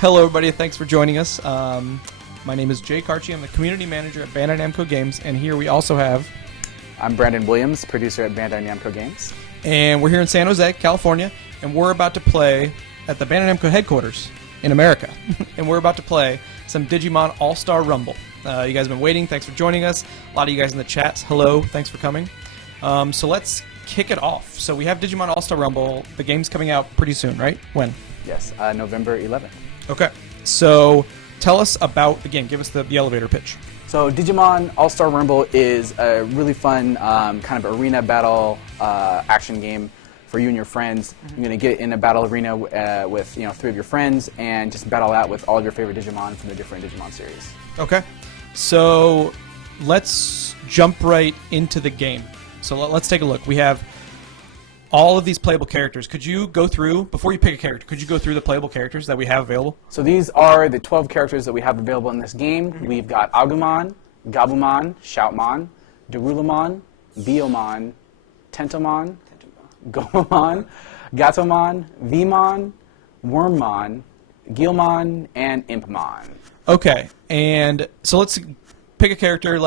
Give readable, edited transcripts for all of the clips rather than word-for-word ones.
Hello, everybody. Thanks for joining us. My name is Kartje. I'm the community manager at Bandai Namco Games, and here we also have... I'm Brandon Williams, producer at Bandai Namco Games. And we're here in San Jose, California, and we're about to play at the Bandai Namco headquarters in America. And we're about to play some Digimon All-Star Rumble. You guys have been waiting. Thanks for joining us. A lot of you guys in the chats, hello. Thanks for coming. So let's kick it off. So we have Digimon All-Star Rumble. The game's coming out pretty soon, right? When? Yes, November 11th. Okay. So tell us about the game. Give us the elevator pitch. So Digimon All-Star Rumble is a really fun kind of arena battle action game for you and your friends. You're going to get in a battle arena with 3 of your friends and just battle out with all of your favorite Digimon from the different Digimon series. Okay. So let's jump right into the game. So let's take a look. We have all of these playable characters. Could you go through, before you pick a character, could you go through the playable characters that we have available? So these are the 12 characters that we have available in this game. We've got Agumon, Gabumon, Shoutmon, Darulamon, Biomon, Tentomon, Gomamon, Gatomon, Vmon, Wormmon, Guilmon, and Impmon. Okay, and so let's pick a character.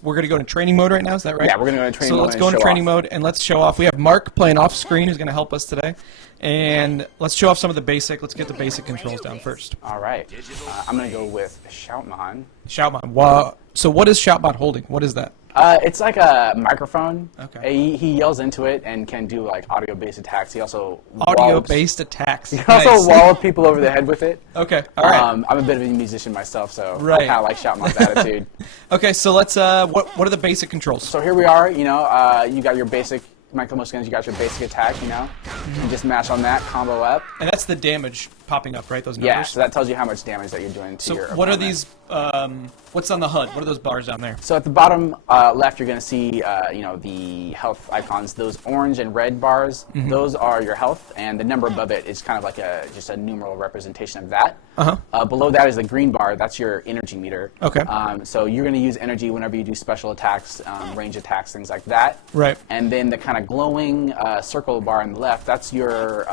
We're going to go into training mode right now, is that right? Yeah, we're going to go into training mode. So let's go into training mode and let's show off. We have Mark playing off screen who's going to help us today. And let's show off some of the basic. Let's get the basic controls down first. All right. I'm going to go with Shoutmon. Shoutmon. Wow. So what is Shoutmon holding? What is that? It's like a microphone. Okay. He yells into it and can do like audio-based attacks. He also audio-based attacks. He can also wallop people over the head with it. Okay. All right. I'm a bit of a musician myself, so right. I kind of like Shoutmon's attitude. Okay. So let's. What are the basic controls? So here we are. You got your basic. Michael Moskins, you got your basic attack, you just mash on that, combo up. And that's the damage popping up, right? Those numbers? Yeah, so that tells you how much damage that you're doing to your opponent. What are these, what's on the HUD? What are those bars down there? So at the bottom left, you're going to see, the health icons. Those orange and red bars, those are your health, and the number above it is kind of like just a numeral representation of that. Below that is the green bar. That's your energy meter. Okay. So you're going to use energy whenever you do special attacks, range attacks, things like that. Right. And then the kind of glowing circle bar on the left, that's your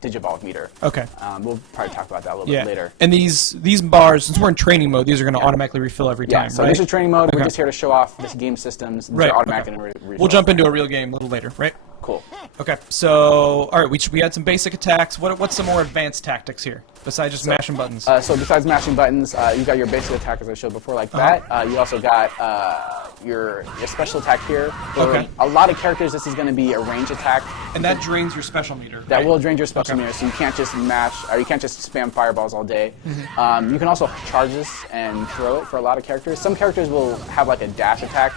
Digivolve meter. Okay. We'll probably talk about that a little bit later. And these bars, since we're in training mode, these are going to automatically refill every time, so right? this is training mode. We're just here to show off this game systems. These are automatic and refill. We'll jump into a real game a little later, right? Cool. Okay, so, all right, we had some basic attacks. What's some more advanced tactics here, besides just mashing buttons? So besides mashing buttons, you got your basic attack, as I showed before, like that. You also got your special attack here. For a lot of characters, this is going to be a range attack. And that drains your special meter, right? That will drain your special meter, so you can't just you can't just spam fireballs all day. You can also charge this and throw it for a lot of characters. Some characters will have like a dash attack,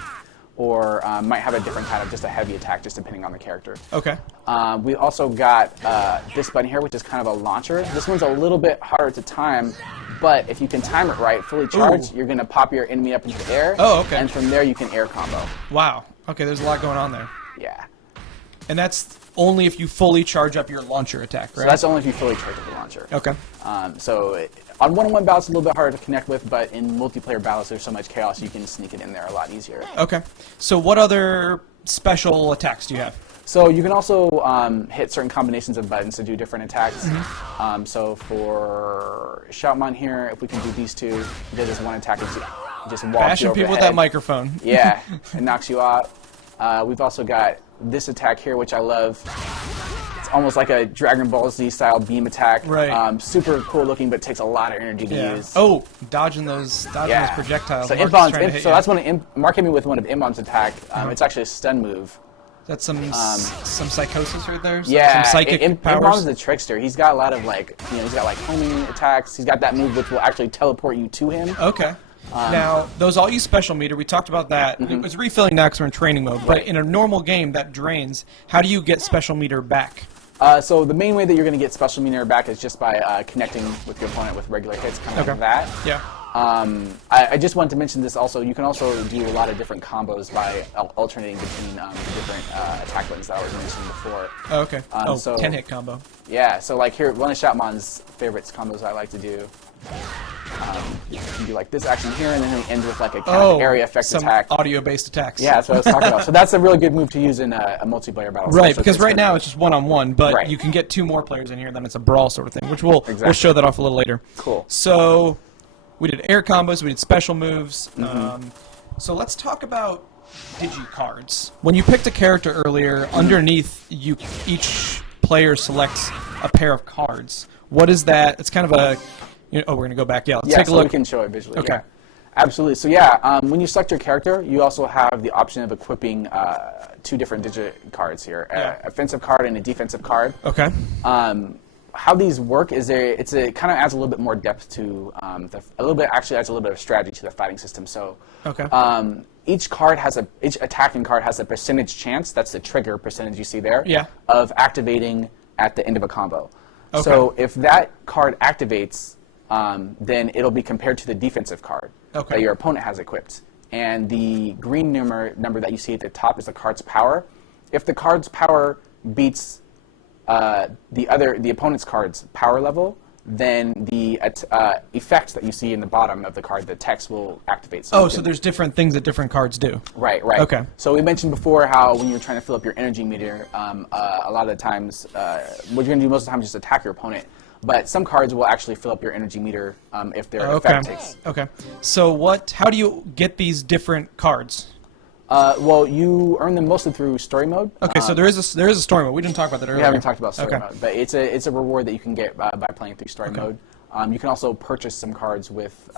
or might have a different kind of just a heavy attack, just depending on the character. Okay. We also got this button here, which is kind of a launcher. This one's a little bit harder to time, but if you can time it right, fully charged, you're going to pop your enemy up into the air. Oh, okay. And from there, you can air combo. Wow. Okay, there's a lot going on there. Yeah. And that's only if you fully charge up your launcher attack, right? So that's only if you fully charge up the launcher. Okay. On one-on-one battles, it's a little bit harder to connect with, but in multiplayer battles, there's so much chaos, you can sneak it in there a lot easier. Okay. So what other special attacks do you have? So you can also hit certain combinations of buttons to do different attacks. So for Shoutmon here, if we can do these two, he does this one attack, and just walks Bashing you over people the with head. that microphone. Yeah, it knocks you out. We've also got this attack here, which I love. It's almost like a Dragon Ball Z style beam attack. Right. Super cool looking, but takes a lot of energy to use. Oh, dodging those projectiles. So that's one. Mark hit me with one of Imbom's attack. It's actually a stun move. That's some psychosis right there. Yeah, some psychic powers. Imbom's the trickster. He's got a lot of he's got like homing attacks. He's got that move which will actually teleport you to him. Okay. Now, those all use special meter. We talked about that. It's refilling now because we're in training mode. But in a normal game, that drains. How do you get special meter back? So the main way that you're going to get special meter back is just by connecting with your opponent with regular hits, kind of like that. Yeah. I just wanted to mention this also. You can also do a lot of different combos by alternating between the different attack buttons that I was mentioning before. Oh, okay. So 10-hit combo. Yeah, so like here, one of Shoutmon's favorites combos I like to do You can do like this action here, and then it ends with like a kind of area effect some attack. audio-based attacks. Yeah, that's what I was talking about. So that's a really good move to use in a multiplayer battle. Right, because right now it's just one-on-one, but Right. you can get 2 more players in here, then it's a brawl sort of thing, which we'll show that off a little later. Cool. So we did air combos, we did special moves. So let's talk about Digi-cards. When you picked a character earlier, underneath each player selects a pair of cards. What is that? It's kind of a... we're going to go back. Yeah, let's take a look. We can show it visually. Okay. Yeah. Absolutely. So yeah, when you select your character, you also have the option of equipping 2 different Digi cards here, an offensive card and a defensive card. Okay. How these work is it kind of adds a little bit more depth to adds a little bit of strategy to the fighting system. So each attacking card has a percentage chance. That's the trigger percentage you see there. Yeah. Of activating at the end of a combo. Okay. So if that card activates, then it'll be compared to the defensive card that your opponent has equipped. And the green number that you see at the top is the card's power. If the card's power beats the opponent's card's power level, then the effect that you see in the bottom of the card, the text, will activate. So there's different things that different cards do. Right, right. Okay. So we mentioned before how when you're trying to fill up your energy meter, a lot of the times, what you're going to do most of the time is just attack your opponent. But some cards will actually fill up your energy meter if their effect takes. Okay. So how do you get these different cards? Well, you earn them mostly through story mode. Okay, so there is a story mode. We didn't talk about that earlier. We haven't talked about story mode, but it's a reward that you can get by playing through story mode. You can also purchase some cards with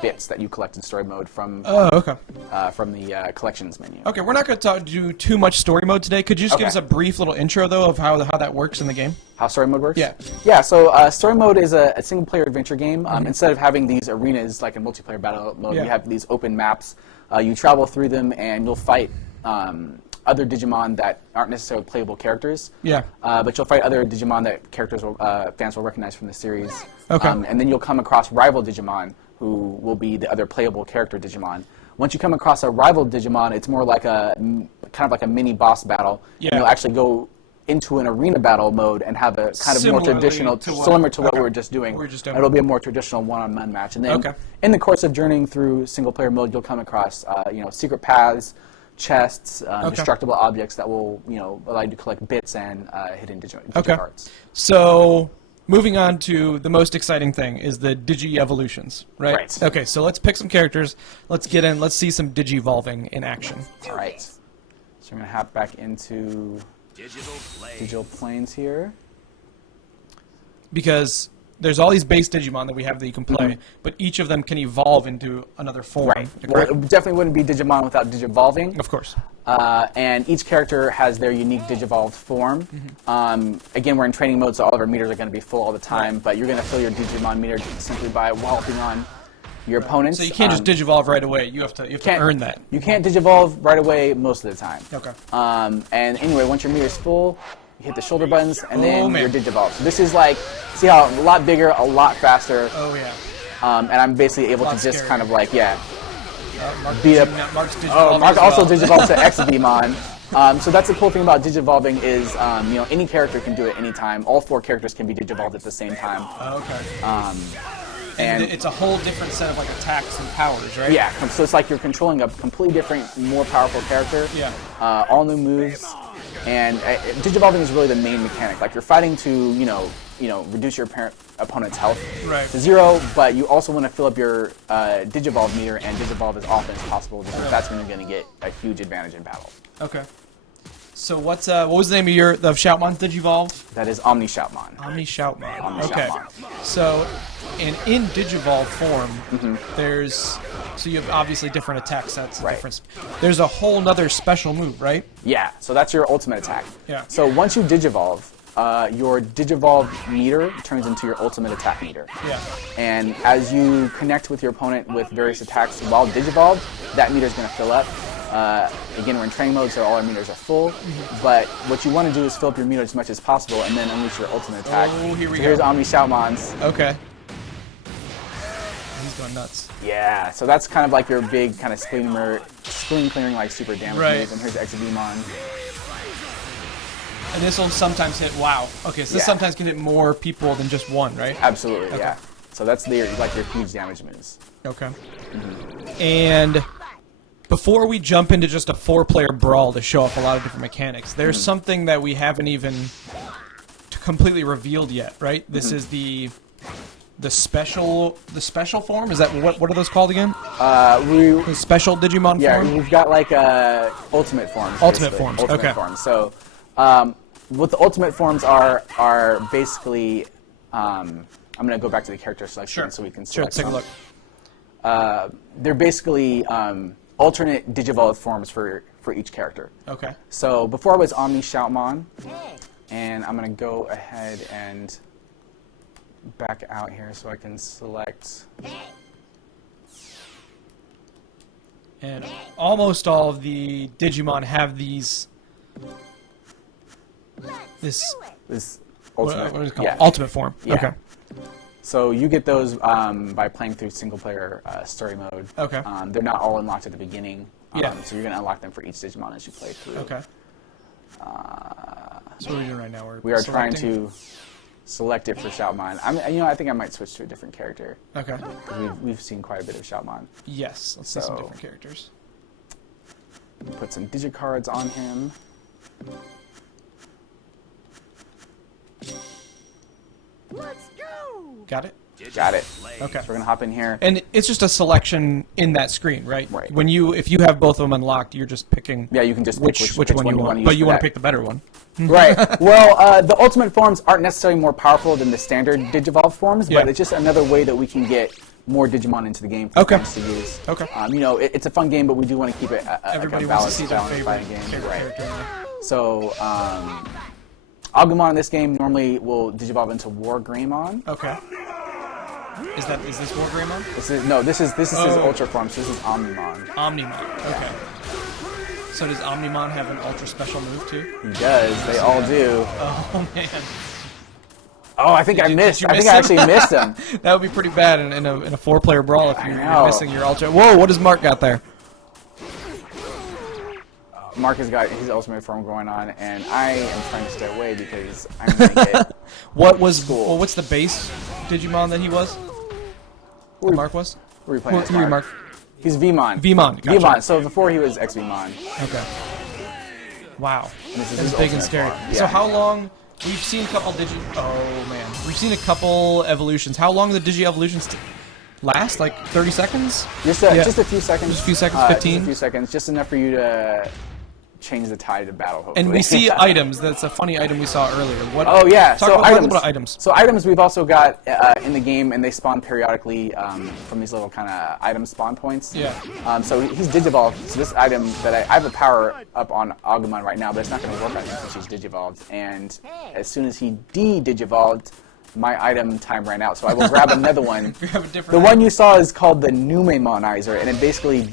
bits that you collect in story mode from the collections menu. Okay, we're not going to do too much story mode today. Could you just give us a brief little intro, though, of how that works in the game? How story mode works? Yeah. Yeah, so story mode is a single-player adventure game. Instead of having these arenas like in multiplayer battle mode, you have these open maps. You travel through them, and you'll fight other Digimon that aren't necessarily playable characters. Yeah. But you'll fight other Digimon that fans will recognize from the series. Okay. And then you'll come across rival Digimon, who will be the other playable character Digimon. Once you come across a rival Digimon, it's more like kind of like a mini boss battle. Yeah. And you'll actually go into an arena battle mode and have a kind of more traditional, similar to what we were just doing. It'll be a more traditional one-on-one match. And then in the course of journeying through single-player mode, you'll come across secret paths, chests, destructible objects that will allow you to collect bits and hidden Digi cards. So moving on to the most exciting thing is the Digi evolutions, right? Right. Okay, so let's pick some characters. Let's get in. Let's see some Digi evolving in action. All right. So we're going to hop back into Digital Planes here. Because there's all these base Digimon that we have that you can play, but each of them can evolve into another form. Right. Well, it definitely wouldn't be Digimon without Digivolving. Of course. And each character has their unique Digivolved form. Again, we're in training mode, so all of our meters are going to be full all the time, but you're going to fill your Digimon meter simply by walloping on your opponents. So you can't just Digivolve right away. You have to earn that. You can't Digivolve right away most of the time. Okay. And anyway, once your meter's full, you hit the shoulder buttons, and then you're Digivolved. So this is like, see how a lot bigger, a lot faster. Oh, yeah. And I'm basically able to just scarier. kind of like, Mark beat up. Mark's Digivolving Mark as also well. Digivolved to X-Beamon. So that's the cool thing about Digivolving is, any character can do it anytime. All 4 characters can be Digivolved at the same time. Okay. And it's a whole different set of like attacks and powers, right? Yeah, so it's like you're controlling a completely different, more powerful character. Yeah. All new moves, and Digivolving is really the main mechanic. Like you're fighting to, reduce your opponent's health to 0, but you also want to fill up your Digivolve meter and Digivolve as often as possible because that's when you're going to get a huge advantage in battle. Okay. So what was the name of Shoutmon Digivolve? That is Omni Shoutmon. Omni Shoutmon. Omni Okay. Shoutmon. So, in Digivolve form, so you have obviously different attack sets. And there's a whole nother special move, right? Yeah. So that's your ultimate attack. Yeah. So once you Digivolve, your Digivolve meter turns into your ultimate attack meter. Yeah. And as you connect with your opponent with various attacks while Digivolved, that meter is going to fill up. Again, we're in training mode, so all our meters are full. But what you want to do is fill up your meter as much as possible and then unleash your ultimate attack. Oh, here we go. Here's Omni Shoutmons. Okay. He's going nuts. Yeah, so that's kind of like your big kind of screen clearing like super damage move. And here's X-Beamon. And this will sometimes hit, wow. Okay, so this sometimes can hit more people than just one, right? Absolutely, yeah. So that's their like your huge damage moves. Okay. And before we jump into just a 4-player brawl to show off a lot of different mechanics, there's something that we haven't even completely revealed yet, right? This is the special form. Is that what are those called again? The special Digimon form. We've got like ultimate forms. Ultimate basically. forms. Ultimate Okay. forms. So what the ultimate forms are basically. I'm gonna go back to the character selection so we can Sure. select Take a some. look. They're basically alternate Digivolve forms for each character. Okay. So before I was Omni Shoutmon, and I'm gonna go ahead and back out here so I can select. And almost all of the Digimon have this Ultimate. what is it called? Yeah. Ultimate form. Yeah. Okay. So you get those by playing through single-player story mode. Okay. They're not all unlocked at the beginning. Yeah. So you're going to unlock them for each Digimon as you play through. Okay. So what are we doing right now? We are selecting? trying to select it for Shoutmon. I think I might switch to a different character. Okay. We've seen quite a bit of Shoutmon. Yes. Let's see some different characters. Put some Digicards on him. Let's go! Got it? Got it. Okay. So we're going to hop in here. And it's just a selection in that screen, right? Right. If you have both of them unlocked, you're just picking Yeah, you can just which pick one you want. use But you for want that. to pick the better one. Right. Well, the ultimate forms aren't necessarily more powerful than the standard Digivolve forms, Yeah. but it's just another way that we can get more Digimon into the game for Okay. fans to use. Okay. It's a fun game, but we do want to keep it Everybody a wants to balanced, see their balanced favorite fighting game. character. Right. So, Agumon in this game normally will Digivolve into War Greymon. Okay. Is this War Greymon? This is his Ultra form, so this is Omnimon. Omnimon. Okay. So does Omnimon have an ultra special move too? He does. They all do. Oh man. Oh, I think I missed. you I think miss I him? actually missed him. That would be pretty bad in a 4-player brawl if you're know. missing your ultra. Whoa! What does Mark got there? Mark has got his ultimate form going on, and I am trying to stay away because I'm going to get... What's the base Digimon that he was? That Mark was? Who are we playing as Who are you, Mark? Mark? He's Vmon. Vmon. Gotcha. Vmon. So before he was X-Vmon. Okay. Wow. This is That's his big and ultimate scary. form. So Yeah. how long? We've seen a couple Oh man, we've seen a couple evolutions. How long do the Digi evolutions last? Like 30 seconds? Just a few seconds. Just a few seconds, Just 15? a few seconds. Just enough for you to change the tide of battle, hopefully. And we see items. That's a funny item we saw earlier. What? Oh yeah, Talk so about, items. Talk a little about items. So items we've also got in the game, and they spawn periodically from these little kind of item spawn points. Yeah. So he's Digivolved. So this item that I have a power up on Agumon right now, but it's not going to work on him since he's Digivolved. And as soon as he de-Digivolved, my item time ran out. So I will grab another one. Grab a different The one you saw is called the Numemonizer, and it basically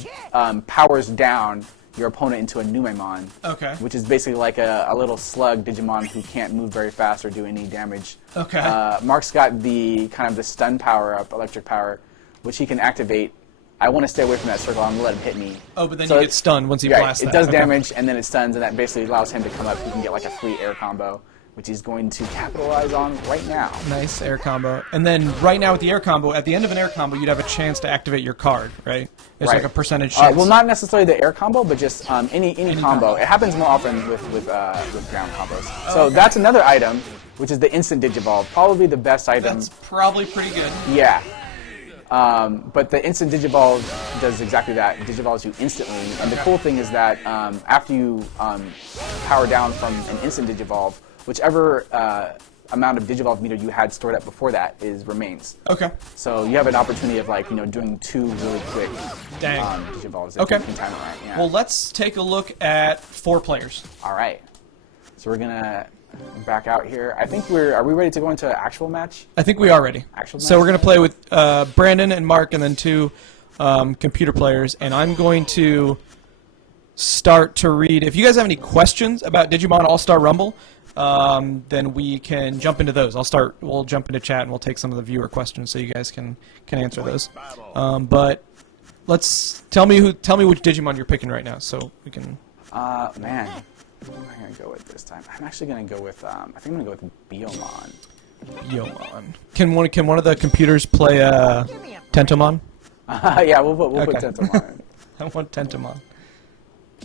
powers down your opponent into a Numemon. Okay. Which is basically like a little slug Digimon who can't move very fast or do any damage. Okay. Mark's got the kind of the stun power up, electric power, which he can activate. I want to stay away from that circle. I'm gonna let him hit me. Oh, but then So you get stunned once you blast it that. does Okay. damage and then it stuns, and that basically allows him to come up. He can get like a free air combo, which he's going to capitalize on right now. Nice air combo. And then right now with the air combo, at the end of an air combo, you'd have a chance to activate your card, right? It's Right. like a percentage chance. Well, not necessarily the air combo, but just any combo. combo. It happens more often with ground combos. So that's another item, which is the instant Digivolve. Probably the best item. That's probably pretty good. Yeah. But the instant Digivolve does exactly that. It Digivolves you instantly. And the cool thing is that after you power down from an instant Digivolve, whichever amount of Digivolve meter you had stored up before that remains. Okay. So you have an opportunity of doing 2 really quick Dang. Digivolves. Okay. If you can time it right. Yeah. Well, let's take a look at 4 players. All right. So we're gonna back out here. I think are we ready to go into an actual match? I think we are ready. Actual So match? we're going to play with Brandon and Mark and then 2 computer players. And I'm going to start to read. If you guys have any questions about Digimon All-Star Rumble, then we can jump into those. We'll jump into chat and we'll take some of the viewer questions so you guys can answer those. But tell me which Digimon you're picking right now so we can... Man. What am I going to go with this time? I'm actually going to go with, I think I'm going to go with Biomon. Biomon. Can one of the computers play Tentomon? Yeah, we'll put Okay. Tentomon. I want Tentomon.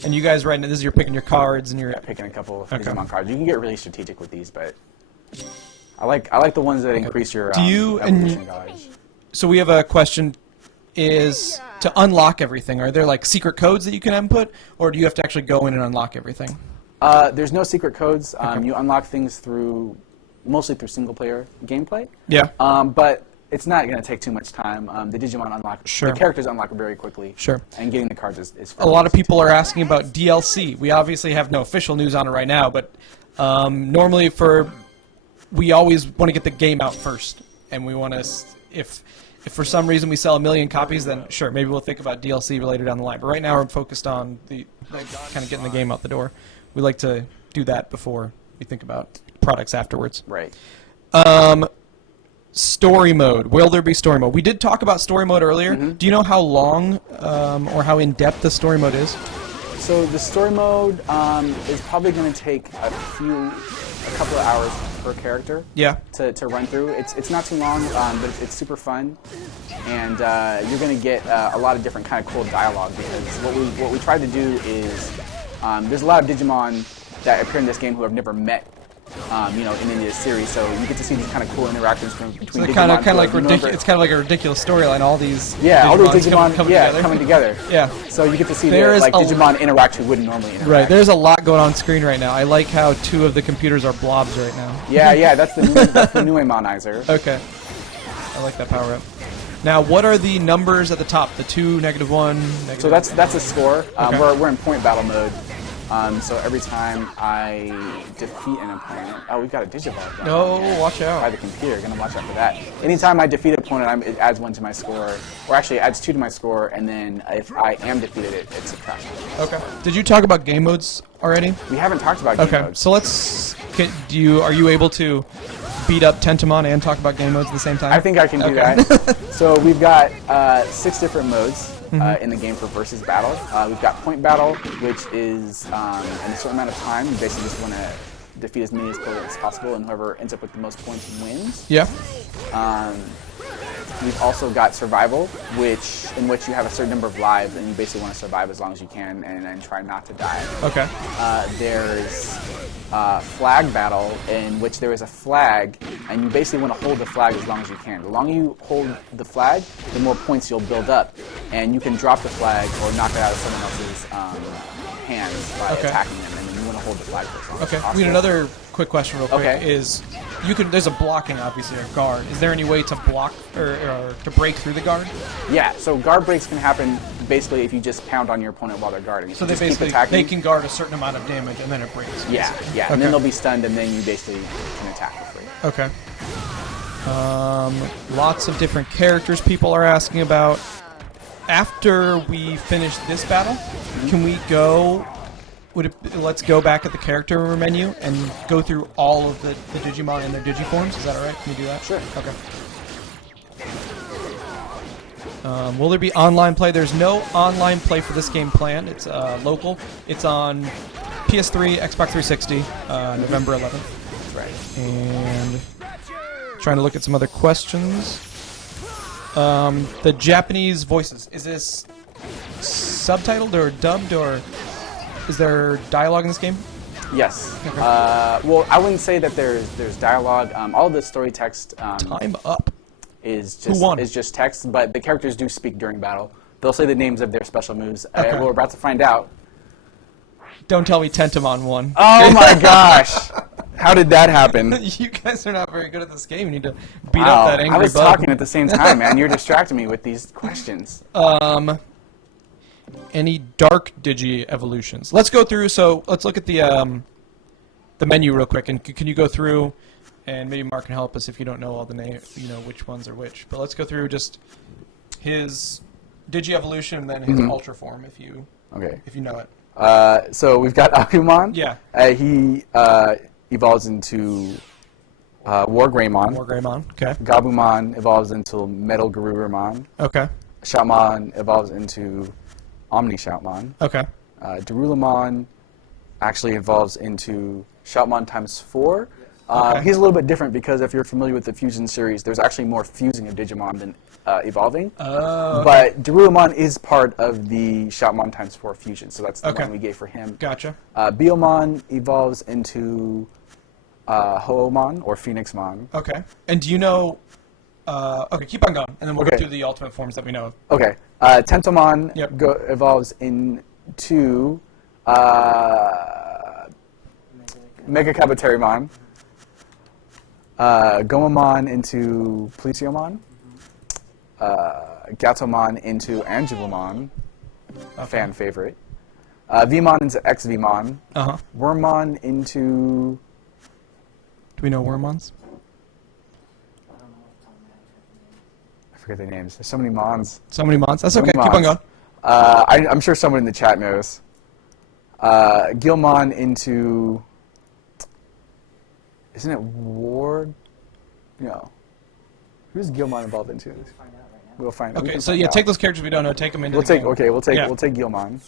And you guys right now, this is you're picking your cards and you're Picking a couple of Okay. Digimon cards. You can get really strategic with these, but I like the ones that increase your Do you- and- evolution knowledge. So we have a question: is to unlock everything? Are there like secret codes that you can input, or do you have to actually go in and unlock everything? There's no secret codes. You unlock things mostly through single-player gameplay. Yeah. But it's not going to take too much time. The Digimon unlock, Sure. the characters unlock very quickly. Sure. And getting the cards is A lot of people are asking about DLC. We obviously have no official news on it right now, but normally we always want to get the game out first, and we want to if for some reason we sell 1 million copies, then sure, maybe we'll think about DLC later down the line. But right now we're focused on the kind of getting the game out the door. We like to do that before we think about products afterwards. Right. Story mode. Will there be story mode? We did talk about story mode earlier. Mm-hmm. Do you know how long or how in-depth the story mode is? So the story mode is probably going to take a couple of hours per character. Yeah. To run through. It's not too long, but it's super fun, and you're going to get a lot of different kind of cool dialogue, because what we tried to do is there's a lot of Digimon that appear in this game who have never met. In the series, so you get to see these kind of cool interactions between So Digimon. kind of who like have never- ridiculous. It's kind of like a ridiculous storyline. All these all those Digimons Digimon, coming coming together. Yeah. So you get to see There is like a- Digimon interact who wouldn't normally interact. Right. There's a lot going on screen right now. I like how 2 of the computers are blobs right now. Yeah, that's the Nuemonizer. Okay. I like that power up. Now, what are the numbers at the top? The 2, -1, negative. So that's a score. Okay. We're in point battle mode. So every time I defeat an opponent, we've got a Digivolve. No, watch By out. the computer, gonna watch out for that. Anytime I defeat an opponent, it adds 1 to my score, or actually it adds 2 to my score, and then if I am defeated, it subtracts 1. Okay. Did you talk about game modes already? We haven't talked about game Okay. modes. So are you able to beat up Tentomon and talk about game modes at the same time? I think I can do Okay. that. So we've got 6 different modes Mm-hmm. in the game for versus battle. We've got point battle, which is in a certain amount of time. You basically just want to defeat as many opponents as possible, and whoever ends up with the most points wins. Yeah. We've also got survival, in which you have a certain number of lives, and you basically want to survive as long as you can and try not to die. Okay. There's flag battle, in which there is a flag, and you basically want to hold the flag as long as you can. The longer you hold the flag, the more points you'll build up, and you can drop the flag or knock it out of someone else's hands by Okay. attacking them, and then you want to hold the flag for as long as Okay. possible. We need another quick question real quick. Okay. Is there's a blocking obviously or guard. Is there any way to block or to break through the guard? Yeah, so guard breaks can happen basically if you just pound on your opponent while they're guarding. So If they you just keep basically attacking. they can guard a certain amount of damage and then it breaks. Yeah, basically. and Okay. then they'll be stunned, and then you basically can attack for free. Okay. Lots of different characters people are asking about. After we finish this battle, can we go? Let's go back at the character menu and go through all of the Digimon and their Digiforms. Is that alright? Can we do that? Sure. Okay. Will there be online play? There's no online play for this game planned. It's local. It's on PS3, Xbox 360, November 11th. That's right. And trying to look at some other questions. The Japanese voices. Is this subtitled or dubbed, or is there dialogue in this game? Yes. Okay. Well, I wouldn't say that there's dialogue. All of the story text Time up. is Who won? just text, but the characters do speak during battle. They'll say the names of their special moves. Okay. We're about to find out. Don't tell me Tentomon won. Oh my gosh! How did that happen? You guys are not very good at this game. You need to beat Wow. up that angry I was bug. talking at the same time, man. You're distracting me with these questions. Any dark Digi evolutions? Let's go through. So let's look at the menu real quick, and can you go through, and maybe Mark can help us if you don't know all the names, which ones are which. But let's go through just his Digi evolution and then his Ultra form, if you Okay. know it. So we've got Agumon. Yeah. He evolves into War Greymon. War Greymon. Okay. Gabumon evolves into Metal Garurumon. Okay. Shoutmon evolves into Omni Shoutmon. Okay. Darulamon actually evolves into Shoutmon times 4, Okay. He's a little bit different because if you're familiar with the Fusion series, there's actually more fusing of Digimon than evolving. Oh. But Darulamon is part of the Shoutmon times 4 fusion, so that's the Okay. one we gave for him. Gotcha. Biomon evolves into Hoomon or Phoenixmon. Okay. And do you know? Okay, keep on going, and then we'll go Okay. through the ultimate forms that we know of. Okay. Tentomon Yep. evolves into Mega Kabuterimon. Gomamon into Plesiomon. Gatomon into Angulomon. Okay. Fan favorite. Vmon into XVmon. Uh-huh. Wormmon into... Do we know Wormmons? I forget their names. There's so many Mons. So many Mons. That's So okay. many Keep on Mons. going. I'm sure someone in the chat knows. Gilmon into... Isn't it Ward? No. Who's Gilmon evolved into? We'll find out. We Okay, can so find yeah, out. take those characters we don't know, take them into We'll the take game. okay. We'll take Yeah. Gilmon,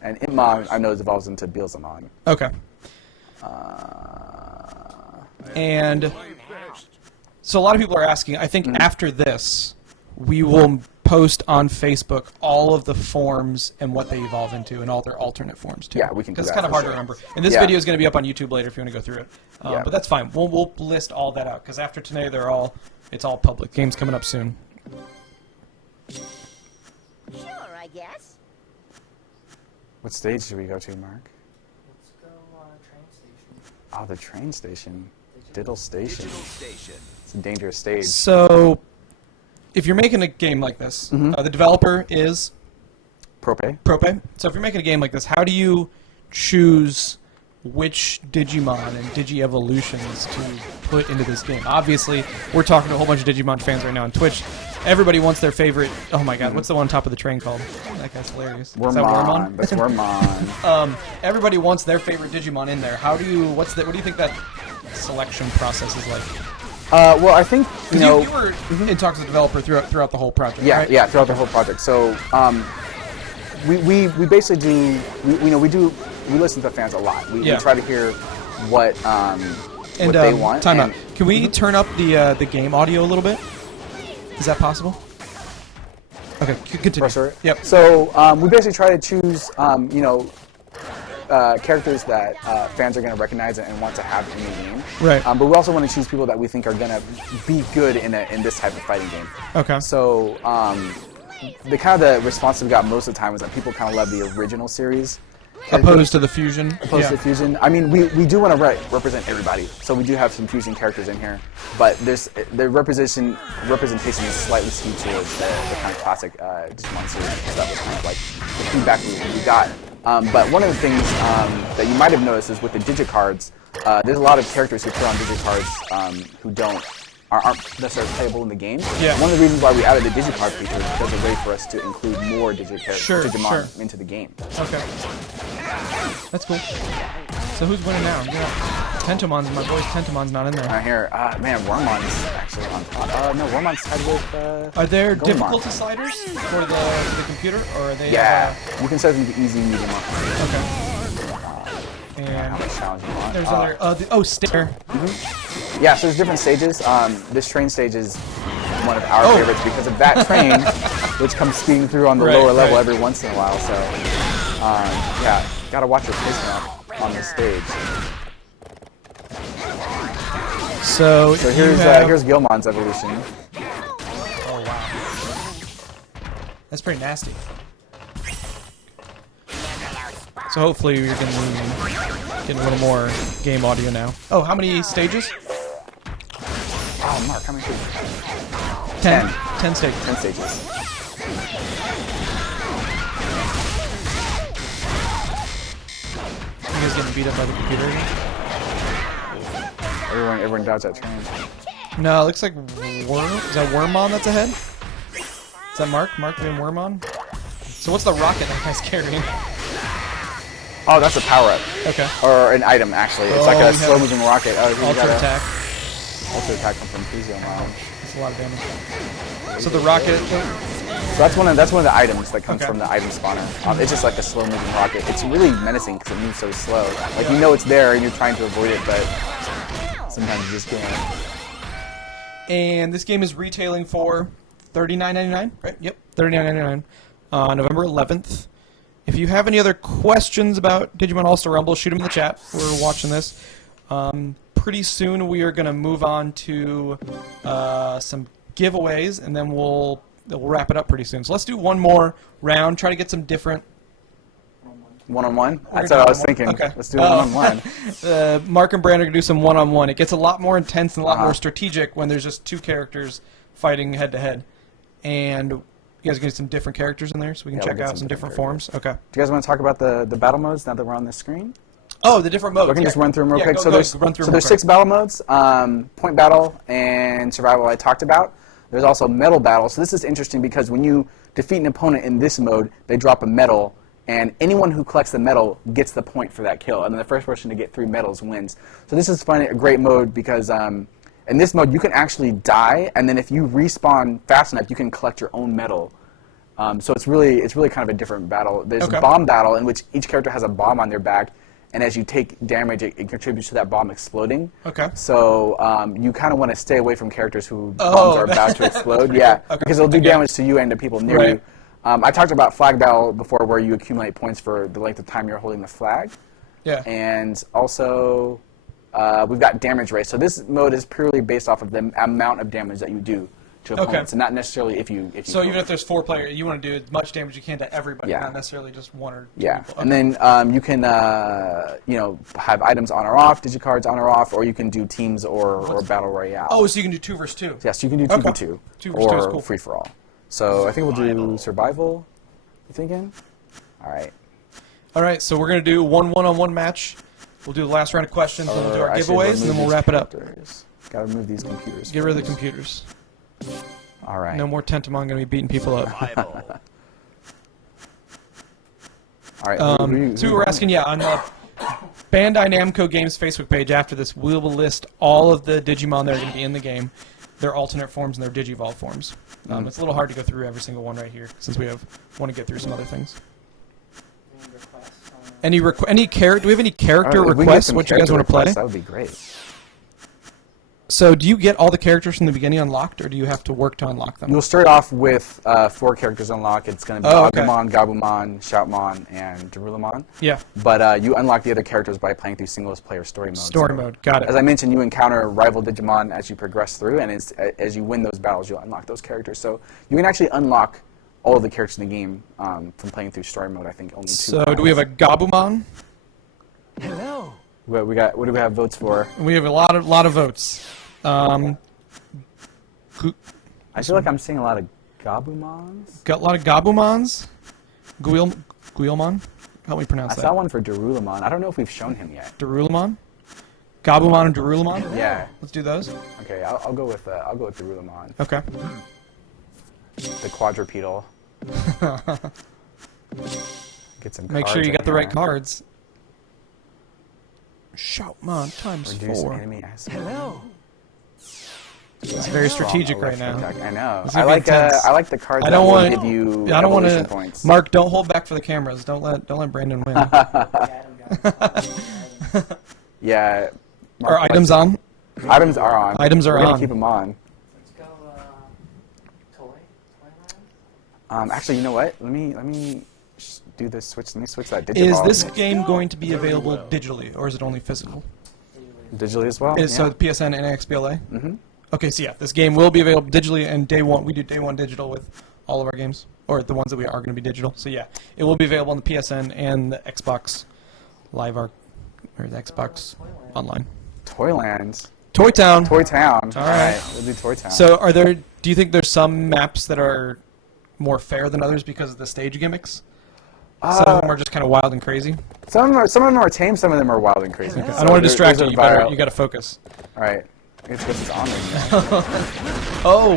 and Impmon I know evolves into Beelzemon. Okay. And so a lot of people are asking, I think after this, we will post on Facebook all of the forms and what they evolve into and all their alternate forms too. Yeah, we can do Because it's that kind of for hard sure. to remember. And this Yeah. video is going to be up on YouTube later if you want to go through it. Yeah. But that's fine. We'll list all that out because after today, it's all public. Game's coming up soon. Sure, I guess. What stage should we go to, Mark? Let's go train station. Oh, the train station. Diddle Station. It's a dangerous stage. So, if you're making a game like this, the developer is Prope. Prope. So if you're making a game like this, how do you choose which Digimon and Digi-evolutions to put into this game? Obviously, we're talking to a whole bunch of Digimon fans right now on Twitch. Everybody wants their favorite... Oh my god, what's the one on top of the train called? That guy's hilarious. Is that Wormmon. That's Wormmon. Everybody wants their favorite Digimon in there. What do you think that selection process is like? Well, I think you know. You were in talks with the developer throughout the whole project, Yeah, right? yeah, throughout the whole project. So we basically do we listen to the fans a lot. We try to hear what they want. Time out. Can we turn up the game audio a little bit? Is that possible? Okay, continue. Press it. Yep. So we basically try to choose characters that fans are going to recognize and want to have in the game. Right. But we also want to choose people that we think are going to be good in this type of fighting game. Okay. So the response we got most of the time was that people kind of love the original series. Opposed to the fusion. Opposed to the fusion. I mean, we do want to represent everybody. So we do have some fusion characters in here, but the representation is slightly skewed towards the kind of classic Digimon series. So that was kind of like the feedback we got. But one of the things that you might have noticed is with the digicards, there's a lot of characters who put on digicards who aren't necessarily playable in the game. Yeah. One of the reasons why we added the digicard feature is because it's a way for us to include more Digimon into the game. Okay. That's cool. So who's winning now? Yeah. Tentomon's, my boy's Tentomon's not in there. Right here, man, Wormmon's actually on top. No, Wormmon's tied with. Are there Gomamon. difficulty sliders for the computer, or are they? Yeah, you can set them to easy, medium. Okay. And How much challenge you want? there's stair. Yeah, so there's different stages. This train stage is one of our favorites because of that train, which comes speeding through on the lower level every once in a while. So, yeah, gotta watch your pace now on this stage. So here's Gilmon's evolution. Oh wow, that's pretty nasty. So hopefully you're going to get a little more game audio now. Oh, how many stages? Oh, Mark, how many stages? 10. 10 stages. 10 stages. You guys getting beat up by the computer again? Everyone dodged that train. No, it looks like is that Wormmon that's ahead? Is that Mark? Mark being Wormmon? So what's the rocket that guy's carrying? Oh, that's a power-up. Okay. Or an item, actually. It's like a slow-moving rocket. Oh, Ultra attack. Ultra attack comes from Plesiomon. That's a lot of damage. So the rocket... that's one of the items that comes Okay. from the item spawner. It's just like a slow moving rocket. It's really menacing because it moves so slow. Like you know it's there and you're trying to avoid it, but sometimes you just can't. And this game is retailing for $39.99, right? Yep, $39.99 on November 11th. If you have any other questions about Digimon All-Star Rumble, shoot them in the chat. We're watching this. Pretty soon we are going to move on to some giveaways, and then we'll wrap it up pretty soon. So let's do one more round. Try to get some different. One-on-one? That's gonna what I do was thinking. one-on-one. Okay. Let's do one-on-one. Mark and Brand are going to do some one-on-one. It gets a lot more intense and a lot Uh-huh. more strategic when there's just two characters fighting head-to-head. And you guys are going to do some different characters in there, so we can Yeah, check we'll get out some some different different forms. Okay. Do you guys want to talk about the battle modes now that we're on the screen? Oh, the different modes. We can just run through them real quick. Go, There's run through them there's real 6 battle modes. Point battle and survival I talked about. There's also medal battle. So this is interesting because when you defeat an opponent in this mode, they drop a medal, and anyone who collects the medal gets the point for that kill. And then the first person to get 3 medals wins. So this is a great mode because in this mode you can actually die, and then if you respawn fast enough, you can collect your own medal. So it's really kind of a different battle. There's Okay. bomb battle in which each character has a bomb on their back, and as you take damage, it contributes to that bomb exploding. Okay. So you kind of want to stay away from characters who Oh, bombs are about to explode. Yeah, Okay. because it'll do damage to you and to people near Right. you. I talked about flag battle before, where you accumulate points for the length of time you're holding the flag. Yeah. And also, we've got damage race. So this mode is purely based off of the amount of damage that you do to opponents, and not necessarily if you. So even if there's 4 players, you want to do as much damage you can to everybody, Yeah. not necessarily just 1 or 2 Yeah, people. and then you can have items on or off, digicards on or off, or you can do teams or battle royale. Oh, so you can do 2 versus 2. Yes, you can do 2 Okay. v 2 2 versus 2 is or cool. free for all. So I think we'll do survival. You thinking? All right. All right, so we're going to do one one-on-one match. We'll do the last round of questions, then we'll do our I should giveaways, and remove then we'll these wrap it up. characters. Gotta remove these computers. Get rid of the first. computers. All right. No more Tentamon going to be beating people up. All right. So we were asking, on the Bandai Namco Games Facebook page after this, we will list all of the Digimon that are going to be in the game, their alternate forms and their Digivolve forms. It's a little hard to go through every single one right here since we want to get through some other things. Any requests on Do we have any character All right, if we can get requests? some What you guys character want to play? requests, that would be great. So do you get all the characters from the beginning unlocked, or do you have to work to unlock them? We'll start off with 4 characters unlocked. It's going to be Oh, okay. Agumon, Gabumon, Shoutmon, and Darulamon. Yeah. But you unlock the other characters by playing through single-player story mode. Story So, mode, got it. As I mentioned, you encounter rival Digimon as you progress through, and as you win those battles, you'll unlock those characters. So you can actually unlock all of the characters in the game from playing through story mode. I think only 2. So do we have a Gabumon? What do we have votes for? We have a lot of votes. I feel like I'm seeing a lot of Gabumons. Got a lot of Gabumons. Guilmon? Help me pronounce I that. saw one for Darulamon. I don't know if we've shown him yet. Darulamon? Gabumon and Darulamon? Yeah. Let's do those. Okay, I'll go with Darulamon. Okay. The quadrupedal. Get some. Make sure cards you in got the right here. cards. Shoutmon times Reduce 4. enemy as It's very strategic right now. I know. This is I gonna be like intense. I like the cards I that don't will want. give you I don't want evolution to. points. Mark, don't hold back for the cameras. Don't let Brandon win. Yeah. Are items on? Items are on. Items are We're gonna on. keep them on. Let's go, Toyland? Actually, you know what? Let me do this switch. Let me switch that Is Digivolve this game going to be available digitally, or is it only physical? digitally as well. So Yeah. the PSN and XBLA? Mm-hmm. Okay, so yeah, this game will be available digitally, and day one, we do day one digital with all of our games, or the ones that we are going to be digital. So yeah, it will be available on the PSN and the Xbox Live or the Xbox Online. Toyland. Toy Town. Toy Town. All right. We'll do Toy Town. So do you think there's some maps that are more fair than others because of the stage gimmicks? Some of them are just kind of wild and crazy. some of them are tame. Some of them are wild and crazy. I don't want to distract you. You got to focus. All right. It's what is on there. Oh,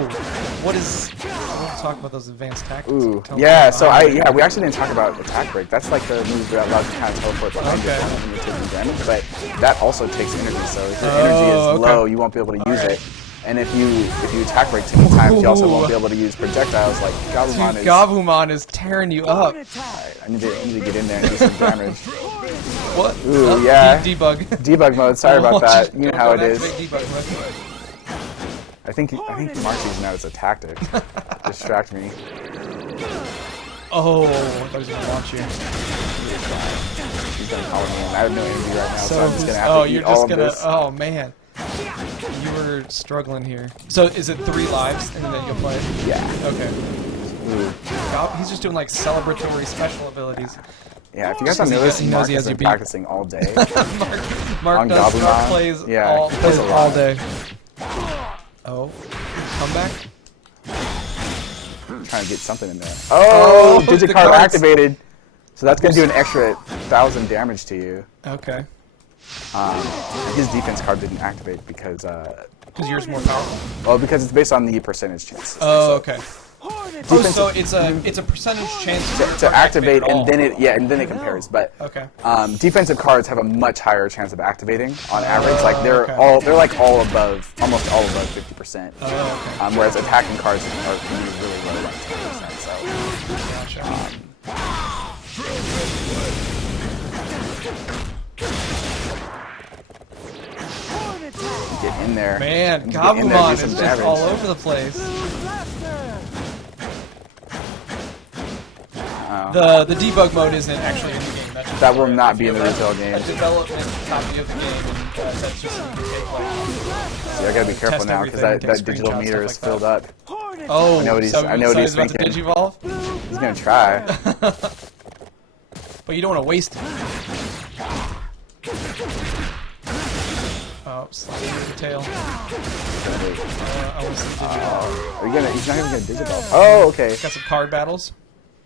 what is? We'll talk about those advanced tactics. Ooh, Tell me yeah. about So how- we actually didn't talk about attack break. That's like the move that allows you to kind of teleport behind Okay. your opponent when you're taking damage. But that also takes energy. So if your energy is okay. low, you won't be able to use it. And if you attack right too many times, you also won't be able to use projectiles like Gabumon Dude, is. Gabumon is tearing you up. Alright, I need to get in there and do some damage. What? Ooh, yeah. Debug. Debug mode. Sorry about that. You know how it is. Debug mode. I think Mark's using that as a tactic. Distract me. Oh, I thought he was gonna launch you. He's gonna call me in. I have no energy right now, so I'm just gonna have oh, to eat you're all just of gonna. this. Oh man, you were struggling here. So is it 3 lives and then you'll play? Yeah. Okay. Ooh. He's just doing like celebratory special abilities. Yeah, if you guys don't know this, he knows Mark he has has you been beat. practicing all day. Mark On does. Gabumon? Mark plays Yeah, all, he plays a lot. all day. Oh, comeback. Trying to get something in there. Oh, the Digicard cards. activated. So that's gonna do an extra 1,000 damage to you. Okay. His defense card didn't activate because Yours more powerful. well, because it's based on the percentage chance. Oh, okay. Defense- so it's a percentage chance to activate, at all. and then it compares. But Okay. defensive cards have a much higher chance of activating on average. Like they're okay. like almost all above 50%. Oh, okay. Whereas attacking cards are can be really low, like 10%. So Gotcha. get in there. Man, and get in there Gabumon and do is some just damage. all over the place. The debug mode isn't actually in the game. That's just That will for not if be you in the have retail a game. development copy of the game, and that's just something you take, like, See, I gotta be careful test now because everything, that take digital screenshots, meter is stuff like filled up. Oh, I know what he's- so, I know what so he's he's about to thinking. digivolve, He's gonna try. but you don't want to waste it. Oh, sliding into the tail. I want to see digivolve. Are you gonna? He's not even gonna digivolve. Oh, okay. Got some card battles.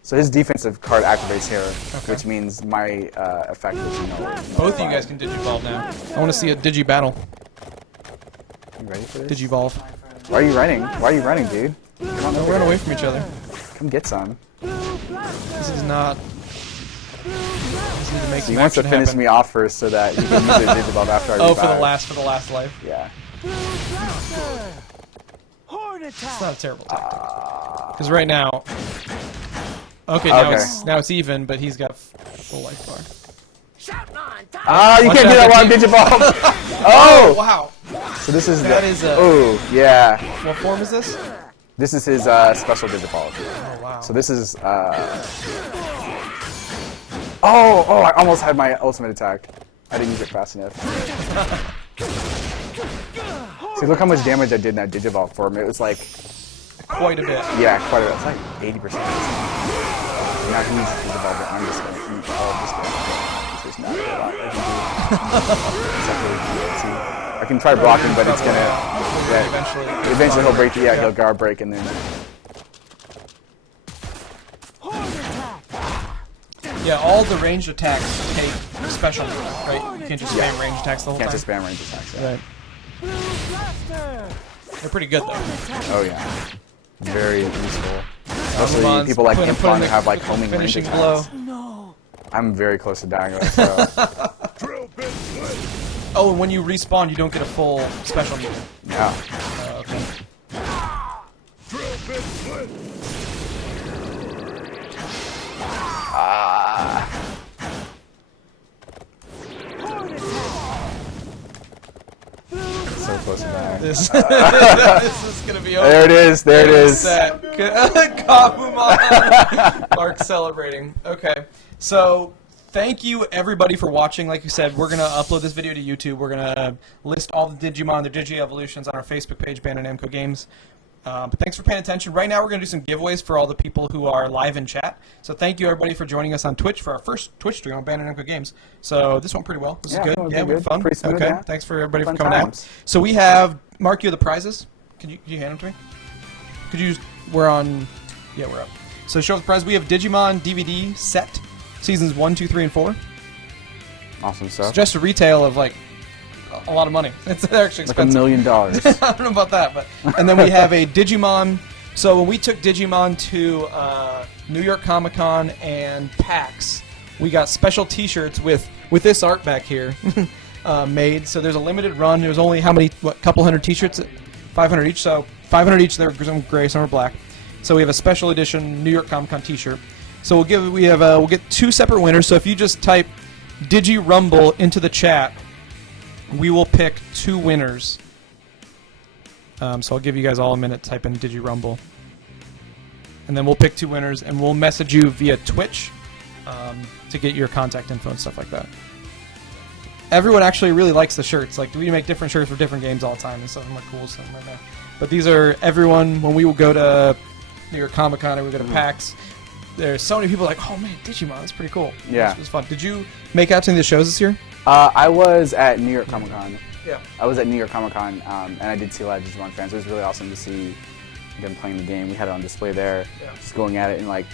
So his defensive card activates here, Okay. which means my effect will be null. Both of you guys can digivolve now. I want to see a digi battle. You ready for this? Digivolve. Why are you running? Why are you running, dude? Come on Don't over run here. away from each other. Come get some. This is not. Just need to make He some wants to action finish happen. me off first so that he can use a digivolve after I Oh, revive. for the last life. Yeah. It's not a terrible tactic. Because right now, okay, now Okay. it's even, but he's got full life bar. Ah, you Watch can't do out, that while I'm the digivolve. Oh Oh! wow! So this is That is a- Oh, yeah. What form is this? This is his special digivolve. Oh wow! So this is Oh, I almost had my ultimate attack. I didn't use it fast enough. See, look how much damage I did in that digivolve for him. It was like, Quite a bit. yeah, quite a bit. It's like 80%. Now he's digivolved. I'm just gonna eat all of this damage. There's not a lot I can do. Except for, see, I can try blocking, but it's gonna. Yeah, eventually he'll break. Yeah, he'll guard break, and then. Yeah, all the ranged attacks take special, right? You can't just spam ranged attacks the whole Can't time. just spam range attacks. Yeah. Right. They're pretty good though. Oh yeah. Very useful. Especially Gabumon's people like putting Impon the who have like homing range finishing attacks. blow. I'm very close to dying though, so Oh, and when you respawn, you don't get a full special meter. yeah. Okay. So close to dying. This, this is gonna be over. There it is. There it is. Gabumon. Mark celebrating. Okay, so thank you everybody for watching. Like you said, we're gonna upload this video to YouTube. We're gonna list all the Digimon, the Digi Evolutions on our Facebook page, Bandai Namco Games. But thanks for paying attention. Right now, we're going to do some giveaways for all the people who are live in chat. So thank you, everybody, for joining us on Twitch for our first Twitch stream on Bandai Namco Games. So this went pretty well. This Yeah, is it good. went Yeah, pretty we had good. fun. Pretty smooth, Okay, yeah. thanks for everybody Fun for coming times. out. So we have, Mark, you have the prizes. Could you hand them to me? Could you, we're on, yeah, we're up. So show the prize. We have Digimon DVD set, seasons 1, 2, 3, and 4. Awesome It's stuff. just a retail of like a lot of money. It's actually Like expensive. $1 million. I don't know about that, but and then we have a Digimon. So when we took Digimon to New York Comic Con and PAX, we got special T-shirts with this art back here made. So there's a limited run. There was only how many? What? Couple hundred T-shirts 500 each. So 500 each. They're some gray, some are black. So we have a special edition New York Comic Con T-shirt. So we'll get 2 separate winners. So if you just type Digi Rumble into the chat, we will pick 2 winners. So I'll give you guys all a minute to type in Digi Rumble. And then we'll pick 2 winners, and we'll message you via Twitch to get your contact info and stuff like that. Everyone actually really likes the shirts. Like, we make different shirts for different games all the time, and some of them are cool, some of them are not. But these are everyone, when we will go to New York Comic Con or we go to PAX, there's so many people like, oh man, Digimon, that's pretty cool. Yeah. It was fun. Did you make out to any of the shows this year? I was at New York Comic Con. Yeah. I was at New York Comic Con, and I did see a lot of Digimon fans. It was really awesome to see them playing the game. We had it on display there, just going at it in like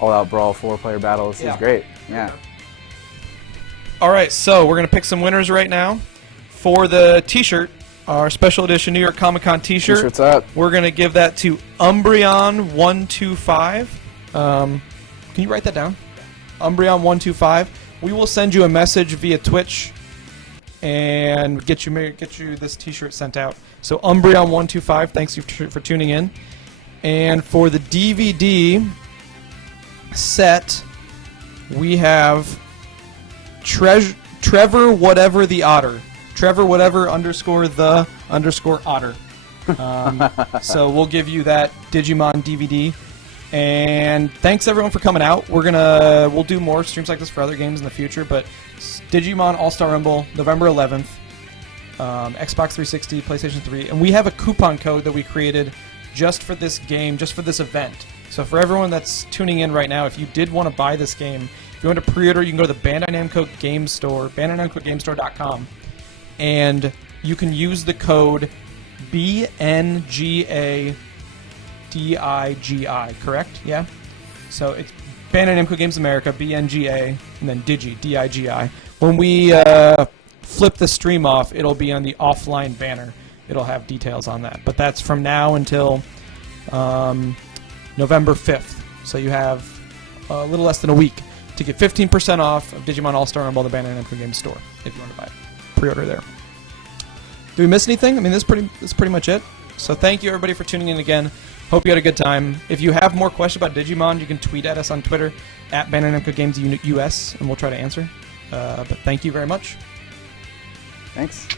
all-out brawl, 4-player battles. It was great. Yeah. All right, so we're going to pick some winners right now. For the T-shirt, our special edition New York Comic Con T-shirt, T-shirt's up. We're going to give that to Umbreon125. Can you write that down? Umbreon125. We will send you a message via Twitch and get you this T-shirt sent out. So Umbreon125, thanks for tuning in. And for the DVD set, we have Trevor whatever the otter. Trevor whatever underscore the underscore otter. So we'll give you that Digimon DVD. And thanks everyone for coming out. We'll do more streams like this for other games in the future, but Digimon All-Star Rumble, November 11th, Xbox 360, PlayStation 3, and we have a coupon code that we created just for this game, just for this event. So for everyone that's tuning in right now, if you did want to buy this game, if you want to pre-order, you can go to the Bandai Namco Game Store, BandaiNamcoGameStore.com, and you can use the code BNGADIGI, correct? Yeah? So it's Bandai Namco Games America, BNGA, and then Digi, D-I-G-I. When we flip the stream off, it'll be on the offline banner. It'll have details on that. But that's from now until November 5th. So you have a little less than a week to get 15% off of Digimon All-Star Rumble, the Bandai Namco Games Store, if you want to buy it. Pre-order there. Do we miss anything? I mean, that's pretty much it. So thank you, everybody, for tuning in again. Hope you had a good time. If you have more questions about Digimon, you can tweet at us on Twitter, at Bandai Namco Games US, and we'll try to answer. But thank you very much. Thanks.